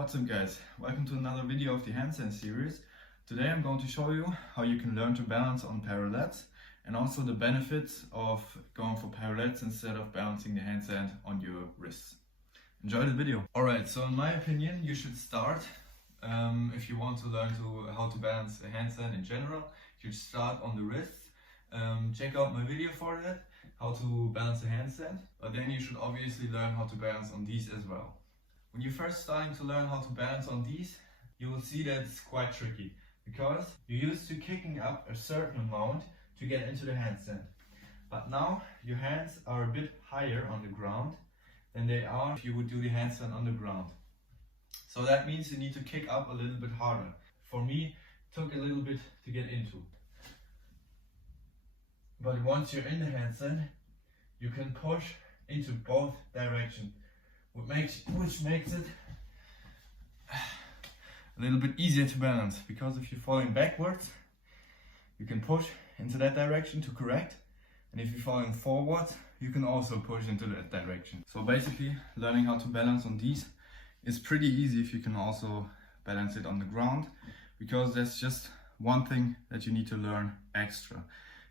What's up guys, welcome to another video of the handstand series. Today I'm going to show you how you can learn to balance on paralettes and also the benefits of going for paralettes instead of balancing the handstand on your wrists. Enjoy the video. Alright, so in my opinion you should start, if you want to learn how to balance a handstand in general, you should start on the wrists. Check out my video for that, how to balance a handstand, but then you should obviously learn how to balance on these as well. When you're first starting to learn how to balance on these, you will see that it's quite tricky because you're used to kicking up a certain amount to get into the handstand. But now your hands are a bit higher on the ground than they are if you would do the handstand on the ground. So that means you need to kick up a little bit harder. For me, it took a little bit to get into. But once you're in the handstand, you can push into both directions. Which makes it a little bit easier to balance, because if you're falling backwards you can push into that direction to correct, and if you're falling forwards you can also push into that direction. So basically learning how to balance on these is pretty easy if you can also balance it on the ground, because there's just one thing that you need to learn extra.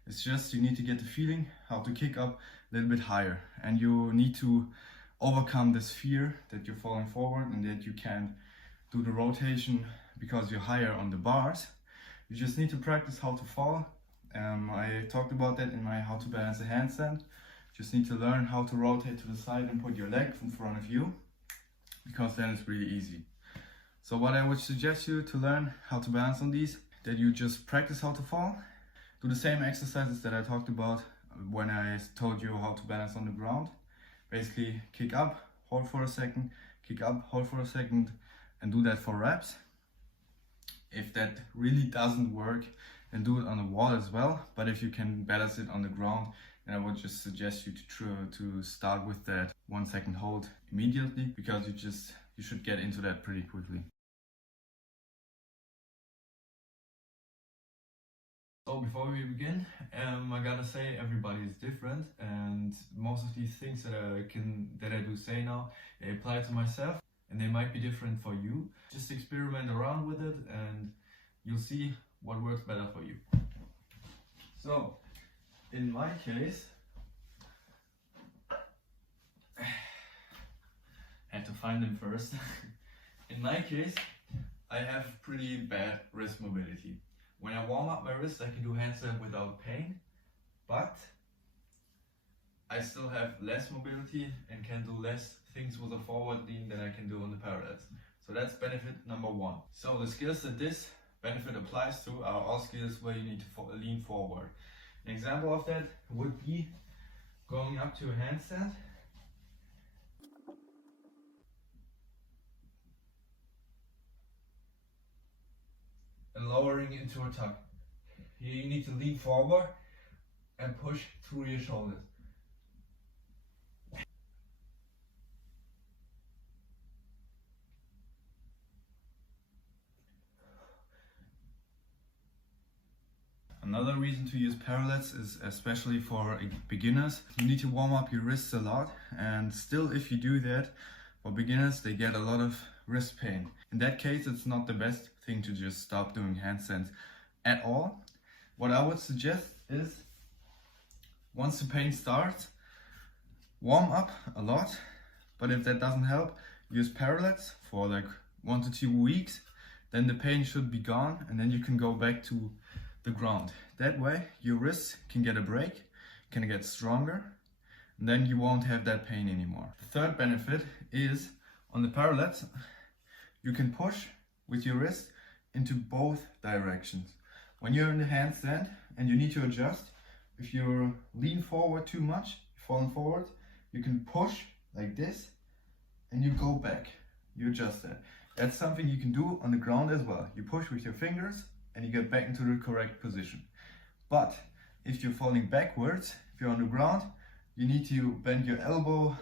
It's just you need to get the feeling how to kick up a little bit higher, and you need to overcome this fear that you're falling forward and that you can't do the rotation because you're higher on the bars. You just need to practice how to fall. I talked about that in my how to balance a handstand. Just need to learn how to rotate to the side and put your leg in front of you, because then it's really easy. So what I would suggest you to learn how to balance on these, that you just practice how to fall. Do the same exercises that I talked about when I told you how to balance on the ground. Basically kick up, hold for a second, kick up, hold for a second, and do that for reps. If that really doesn't work, then do it on the wall as well. But if you can balance it on the ground, then I would just suggest you to start with that 1 second hold immediately, because you should get into that pretty quickly. So before we begin, I gotta say everybody is different, and most of these things that I do say now, they apply to myself and they might be different for you. Just experiment around with it and you'll see what works better for you. So in my case, had to find them first. In my case, I have pretty bad wrist mobility. When I warm up my wrist, I can do handstand without pain, but I still have less mobility and can do less things with a forward lean than I can do on the paralettes. So that's benefit number one. So the skills that this benefit applies to are all skills where you need to lean forward. An example of that would be going up to a handstand and lowering into a tuck. Here you need to lean forward and push through your shoulders. Another reason to use paralettes is especially for beginners. You need to warm up your wrists a lot, and still if you do that, for beginners they get a lot of wrist pain. In that case, it's not the best thing to just stop doing handstands at all. What I would suggest is, once the pain starts, warm up a lot, but if that doesn't help, use paralettes for like 1 to 2 weeks, then the pain should be gone and then you can go back to the ground. That way your wrists can get a break, can get stronger, and then you won't have that pain anymore. The third benefit is, on the paralettes, you can push with your wrist into both directions. When you're in the handstand and you need to adjust, if you lean forward too much, falling forward, you can push like this and you go back. You adjust that. That's something you can do on the ground as well. You push with your fingers and you get back into the correct position. But if you're falling backwards, if you're on the ground, you need to bend your elbow,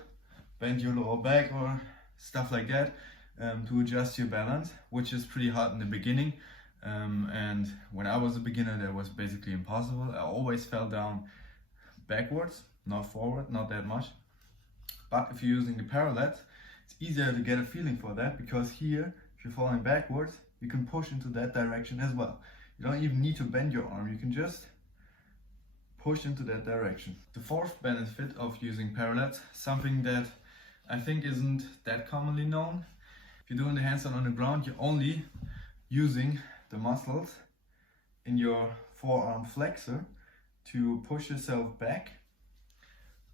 bend your lower back or stuff like that, to adjust your balance, which is pretty hard in the beginning. And when I was a beginner, that was basically impossible. I always fell down backwards, not forward, not that much. But if you're using the paralettes, it's easier to get a feeling for that, because here, if you're falling backwards, you can push into that direction as well. You don't even need to bend your arm, you can just push into that direction. The fourth benefit of using paralettes, something that I think isn't that commonly known. If you're doing the handstand on the ground, you're only using the muscles in your forearm flexor to push yourself back.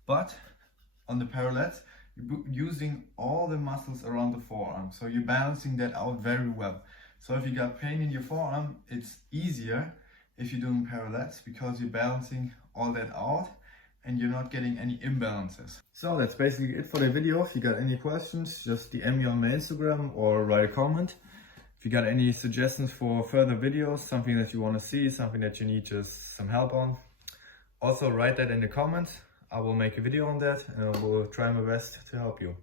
But on the paralettes, you're using all the muscles around the forearm. So you're balancing that out very well. So if you got pain in your forearm, it's easier if you're doing paralettes, because you're balancing all that out and you're not getting any imbalances. So that's basically it for the video. If you got any questions, just DM me on my Instagram or write a comment. If you got any suggestions for further videos, something that you want to see, something that you need just some help on, also write that in the comments. I will make a video on that and I will try my best to help you.